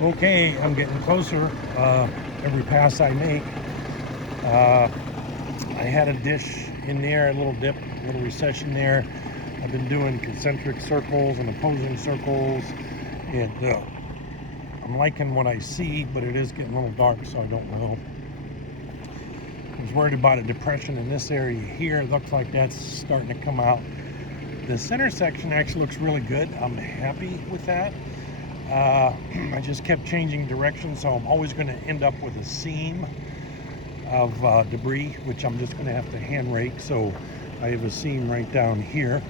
Okay, I'm getting closer every pass I make. I had a dish in there, a little dip, a little recession there. I've been doing concentric circles and opposing circles, and I'm liking what I see, but it is getting a little dark, so I don't know. I was worried about a depression in this area here. It looks like that's starting to come out. The center section actually looks really good. I'm happy with that. I just kept changing direction, so I'm always going to end up with a seam of debris, which I'm just going to have to hand rake. So I have a seam right down here,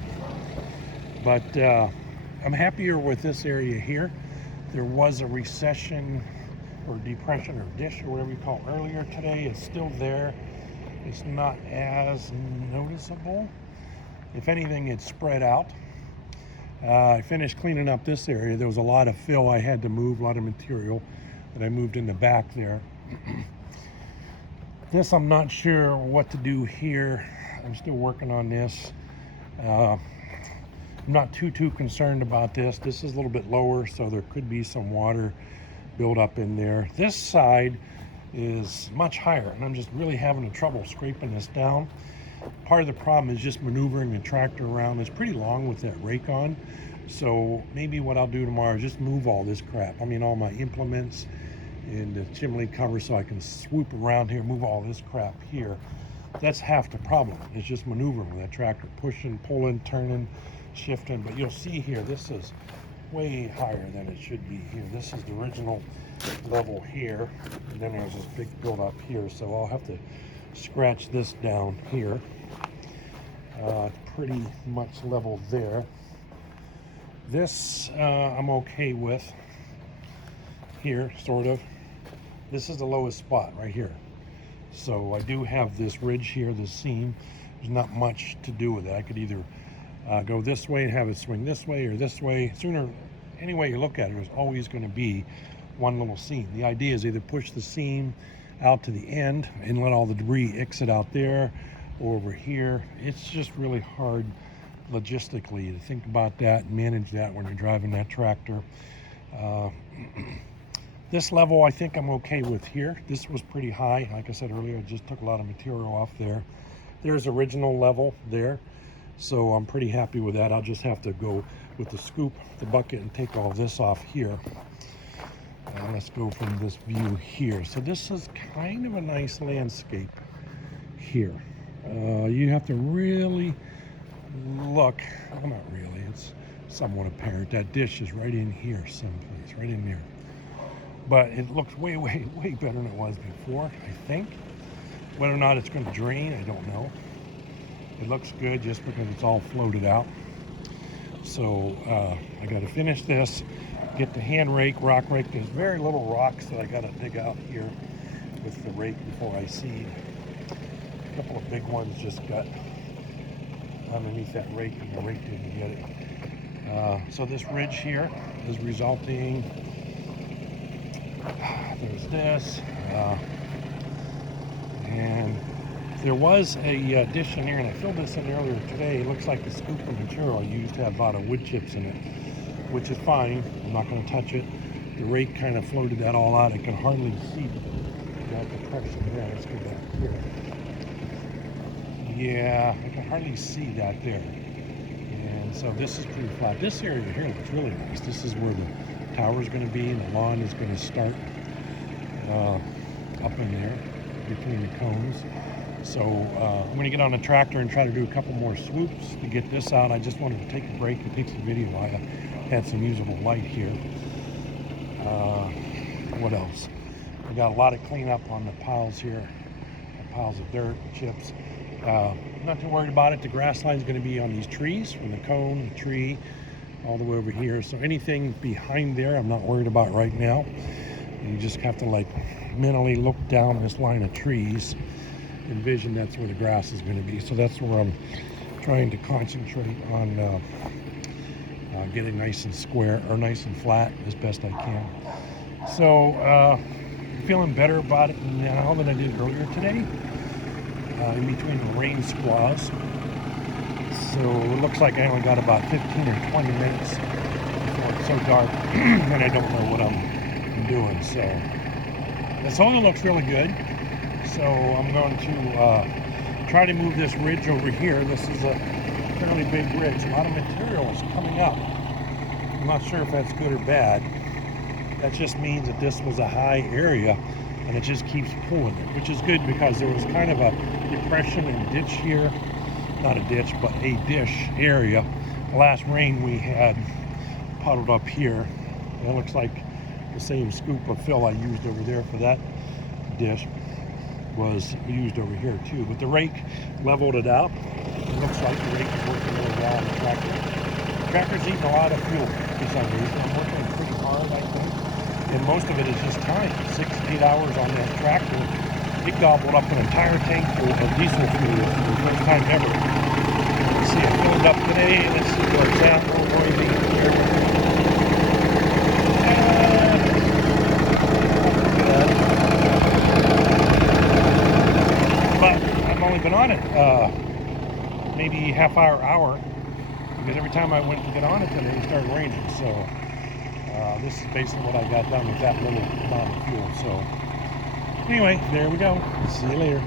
but I'm happier with this area here. There was a recession or depression or dish or whatever you call it earlier today. It's still there. It's not as noticeable. If anything, it's spread out. I finished cleaning up this area. There was a lot of fill I had to move, a lot of material that I moved in the back there. This, I'm not sure what to do here. I'm still working on this. I'm not too concerned about this. This is a little bit lower, so there could be some water build up in there. This side is much higher, and I'm just really having trouble scraping this down. Part of the problem is just maneuvering the tractor around. It's pretty long with that rake on, so maybe what I'll do tomorrow is just move all this crap. I mean, all my implements and the chimney cover, so I can swoop around here, move all this crap here. That's half the problem. It's just maneuvering with that tractor, pushing, pulling, turning, shifting. But you'll see here, this is way higher than it should be here. This is the original level here, and then there's this big build up here, so I'll have to scratch this down here. Pretty much level there. This I'm okay with here, sort of. This is the lowest spot right here, so I do have this ridge here, this seam. There's not much to do with it. I could either go this way and have it swing this way or this way. Sooner, any way you look at it, there's always going to be one little seam. The idea is either push the seam out to the end and let all the debris exit out there or over here. It's just really hard logistically to think about that and manage that when you're driving that tractor. This level I think I'm okay with here. This was pretty high. Like I said earlier, I just took a lot of material off there. There's original level there, so I'm pretty happy with that. I'll just have to go with the scoop, the bucket, and take all this off here. Let's go from this view here. So this is kind of a nice landscape here. You have to really look. Well, not really. It's somewhat apparent. That dish is right in here someplace, right in there. But it looks way better than it was before, I think. Whether or not it's going to drain, I don't know. It looks good just because it's all floated out. So I got to finish this, get the hand rake, rock rake. There's very little rocks that I got to dig out here with the rake before I seed. A couple of big ones just got underneath that rake, and the rake didn't get it. So this ridge here is resulting. There's this, and there was a dish in here, and I filled this in earlier today. It looks like the scoop of material I used had a lot of wood chips in it, which is fine. I'm not going to touch it. The rake kind of floated that all out. I can hardly see that depression there. Let's go back here. Yeah, I can hardly see that there. And so this is pretty flat. This area here looks really nice. This is where the tower is going to be, and the lawn is going to start up in there between the cones. So I'm going to get on the tractor and try to do a couple more swoops to get this out. I just wanted to take a break and take some video while I had some usable light here. What else? I got a lot of cleanup on the piles here, piles of dirt, chips. I'm not too worried about it. The grass line is going to be on these trees, from the cone, the tree, all the way over here. So anything behind there, I'm not worried about right now. You just have to like mentally look down this line of trees, envision that's where the grass is going to be. So that's where I'm trying to concentrate on getting nice and square, or nice and flat as best I can. So I'm feeling better about it now than I did earlier today, in between the rain squalls. So it looks like I only got about 15 or 20 minutes before it's so dark and I don't know what I'm been doing. So the soil looks really good. So I'm going to try to move this ridge over here. This is a fairly big ridge. A lot of material is coming up. I'm not sure if that's good or bad. That just means that this was a high area and it just keeps pulling it, which is good because there was kind of a depression and ditch here. Not a ditch, but a dish area. The last rain we had puddled up here. And it looks like the same scoop of fill I used over there for that dish was used over here too. But the rake leveled it out. It looks like the rake is working really well on the tractor. The tractor's eating a lot of fuel for some reason. I'm working pretty hard, I think. And most of it is just time. 6 to 8 hours on that tractor. It gobbled up an entire tank full of diesel fuel for the first time ever. Let's see, I filled up today. Let's see where it's at. We're going to here. But I've only been on it maybe half hour, because every time I went to get on it, then it started raining. So this is basically what I got done with that little amount of fuel. So anyway, there we go. See you later.